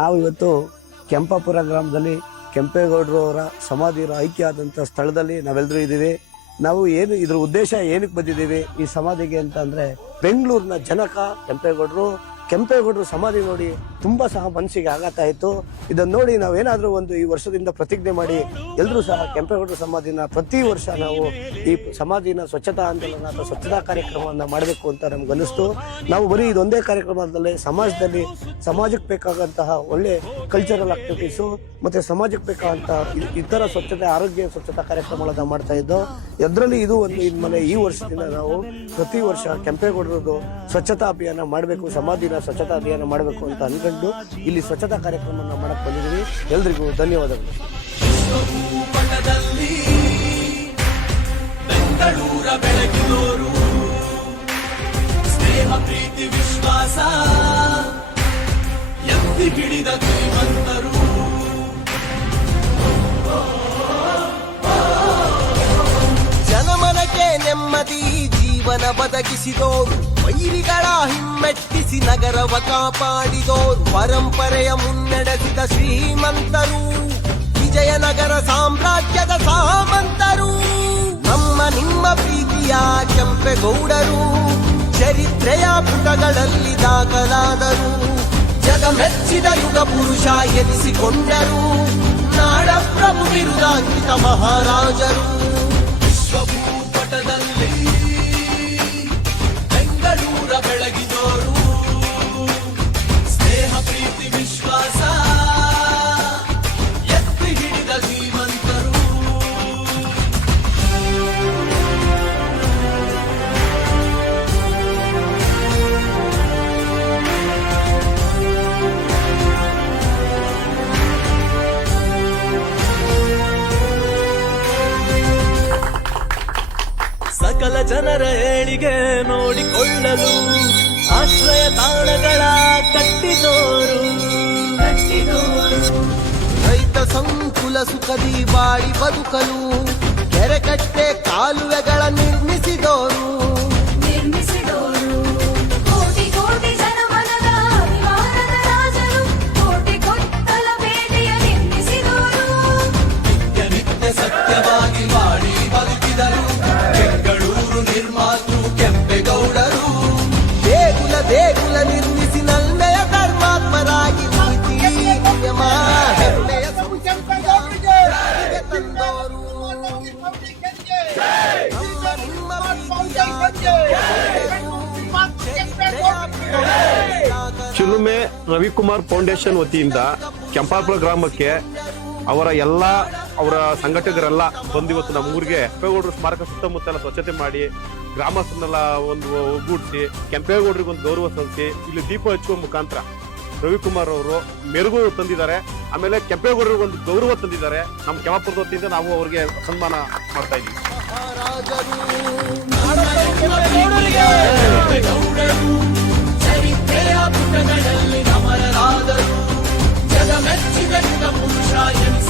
ನಾವು ಇವತ್ತು ಕೆಂಪಾಪುರ ಗ್ರಾಮದಲ್ಲಿ ಕೆಂಪೇಗೌಡರು ಅವರ ಸಮಾಧಿ ಇರೋ ಐಕ್ಯ ಆದಂಥ ಸ್ಥಳದಲ್ಲಿ ನಾವೆಲ್ಲರೂ ಇದ್ದೀವಿ. ನಾವು ಏನು ಇದ್ರ ಉದ್ದೇಶ ಏನಕ್ಕೆ ಬಂದಿದ್ದೀವಿ ಈ ಸಮಾಧಿಗೆ ಅಂತ ಅಂದ್ರೆ, ಬೆಂಗಳೂರಿನ ಜನಕ ಕೆಂಪೇಗೌಡರು ಸಮಾಧಿ ನೋಡಿ ತುಂಬಾ ಸಹ ಮನಸ್ಸಿಗೆ ಆಘಾತ ಆಯಿತು. ಇದನ್ನು ನೋಡಿ ನಾವೇನಾದ್ರೂ ಒಂದು ಈ ವರ್ಷದಿಂದ ಪ್ರತಿಜ್ಞೆ ಮಾಡಿ ಎಲ್ಲರೂ ಸಹ ಕೆಂಪೇಗೌಡರ ಸಮಾಧಿನ ಪ್ರತಿ ವರ್ಷ ನಾವು ಈ ಸಮಾಧಿನ ಸ್ವಚ್ಛತಾ ಆಂದೋಲನ ಅಥವಾ ಸ್ವಚ್ಛತಾ ಕಾರ್ಯಕ್ರಮವನ್ನು ಮಾಡಬೇಕು ಅಂತ ನಮ್ಗನ್ನಿಸ್ತು. ನಾವು ಬರೀ ಇದೊಂದೇ ಕಾರ್ಯಕ್ರಮದಲ್ಲಿ ಸಮಾಜಕ್ಕೆ ಬೇಕಾದಂತಹ ಒಳ್ಳೆ ಕಲ್ಚರಲ್ ಆಕ್ಟಿವಿಟೀಸು ಮತ್ತೆ ಸಮಾಜಕ್ಕೆ ಬೇಕಾದಂತಹ ಇತರ ಸ್ವಚ್ಛತೆ ಆರೋಗ್ಯ ಸ್ವಚ್ಛತಾ ಕಾರ್ಯಕ್ರಮಗಳನ್ನ ಮಾಡ್ತಾ ಇದ್ದೋ. ಅದರಲ್ಲಿ ಇದು ಒಂದು ಇನ್ಮೇಲೆ ಈ ವರ್ಷದಿಂದ ನಾವು ಪ್ರತಿ ವರ್ಷ ಕೆಂಪೇಗೌಡರದ್ದು ಸ್ವಚ್ಛತಾ ಅಭಿಯಾನ ಮಾಡಬೇಕು, ಸಮಾಧಿನ ಸ್ವಚ್ಛತಾ ಅಭಿಯಾನ ಮಾಡಬೇಕು ಅಂತ ಅನ್ಕೊಂಡು ಇಲ್ಲಿ ಸ್ವಚ್ಛತಾ ಕಾರ್ಯಕ್ರಮವನ್ನು ಮಾಡಕ್ ಬಂದಿದ್ದೀವಿ. ಎಲ್ರಿಗೂ ಧನ್ಯವಾದಗಳು. ಬೆಂಗಳೂರ ಬೆಳಗಿದೋರು ಸ್ನೇಹ ಪ್ರೀತಿ ವಿಶ್ವಾಸ ಎತ್ತಿ ಹಿಡಿದ ಶ್ರೀಮಂತರು, ಜನಮನಕ್ಕೆ ನೆಮ್ಮದಿ ಜೀವನ ಬದಗಿಸಿದೋರು, ವೈರಿಗಳ ಹಿಮ್ಮೆಟ್ಟಿಸಿ ನಗರವ ಕಾಪಾಡಿದೋರು, ಪರಂಪರೆಯ ಮುನ್ನಡೆಸಿದ ಶ್ರೀಮಂತರು, ವಿಜಯನಗರ ಸಾಮ್ರಾಜ್ಯದ ಸಾಮಂತರು, ನಮ್ಮ ನಿಮ್ಮ ಪ್ರೀತಿಯ ಕೆಂಪೇಗೌಡರು, ಚರಿತ್ರೆಯ ಪುಟಗಳಲ್ಲಿ ದಾಖಲಾದರು, ಜಗ ಮೆಚ್ಚಿದ ಯುಗ ಪುರುಷ ಎನಿಸಿಕೊಂಡರು, ನಾಡ ಪ್ರಭು ಬಿರುದಾಂಕಿತ ಮಹಾರಾಜರು. ವಿಶ್ವಭೂಪಟದಲ್ಲಿ ಬೆಂಗಳೂರ ಬೆಳಗಿದೋರು ಸ್ನೇಹ ಪ್ರೀತಿ ವಿಶ್ವಾಸ ಎತ್ತಿ ಹಿಡಿದ ಶ್ರೀಮಂತರು. ಸಕಲ ಜನರ ಏಳಿಗೆ ನೋಡಿಕೊಳ್ಳಲು ಆಶ್ರಯ ತಾಣಗಳ ಕಟ್ಟಿದೋರು, ರೈತ ಸಂಕುಲ ಸುಖದಿ ಬಾಳಿ ಬದುಕಲು ಕೆರೆಕಟ್ಟೆ ಕಾಲುವೆಗಳ ನಿರ್ಮಿಸಿದೋರು, ಕೋಟಿ ಕೋಟಿ ಜನಮನದ ಅಭಿಮಾನದ ರಾಜರು, ಕೋಟಿ ಕೊತ್ತಲ ಬೇಟೆಯ ನಿರ್ಮಿಸಿದವರು, ನಿತ್ಯ ನಿತ್ಯ ಸತ್ಯವಾಗಿ ಬಾಳಿ ಬದುಕಿದರು ಬೆಂಗಳೂರು ನಿರ್ಮಾತೃ ಕೆಂಪೇಗೌಡರು. ದೇಗುಲ ನಿರ್ಮಿಸಿ ನಲ್ಮೆಯ ಧರ್ಮಾತ್ಮರಾಗಿ ನೀತಿ ನಿಯಮ ಹೆಮ್ಮೆಯ ಸಂಸ್ಕೃತಿಗೆ ತಂದೋರು, ನಮ್ಮ ನಿಮ್ಮ ಚಿಲುಮೆ ರವಿಕುಮಾರ್ ಫೌಂಡೇಶನ್ ವತಿಯಿಂದ ಕೆಂಪಾಪುರ ಗ್ರಾಮಕ್ಕೆ ಅವರ ಸಂಘಟಕರೆಲ್ಲ ಬಂದು ಇವತ್ತು ನಮ್ಮ ಊರಿಗೆ ಕೆಂಪೇಗೌಡರು ಸ್ಮಾರಕ ಸುತ್ತಮುತ್ತ ಸ್ವಚ್ಛತೆ ಮಾಡಿ ಗ್ರಾಮಸ್ಥರನ್ನೆಲ್ಲ ಒಂದು ಒಗ್ಗೂಡಿಸಿ ಕೆಂಪೇಗೌಡರಿಗೆ ಒಂದು ಗೌರವ ಸಲ್ಲಿಸಿ ಇಲ್ಲಿ ದೀಪ ಹಚ್ಚುವ ಮುಖಾಂತರ ರವಿಕುಮಾರ್ ಅವರು ಮೆರುಗು ತಂದಿದ್ದಾರೆ. ಆಮೇಲೆ ಕೆಂಪೇಗೌಡರಿಗೆ ಒಂದು ಗೌರವ ತಂದಿದ್ದಾರೆ. ನಮ್ಮ ಕೆಂಪಾಪುರದ ವತಿಯಿಂದ ನಾವು ಅವರಿಗೆ ಸನ್ಮಾನ ಮಾಡ್ತಾ ಇದ್ದೀವಿ. ಚರಿತ್ರೆಯ ಪುಟಗಳಲ್ಲಿ ಅಮರರಾದರು, ಜಗ ಮೆಚ್ಚಿದ ಯುಗ ಪುರುಷ ಎನಿಸಿ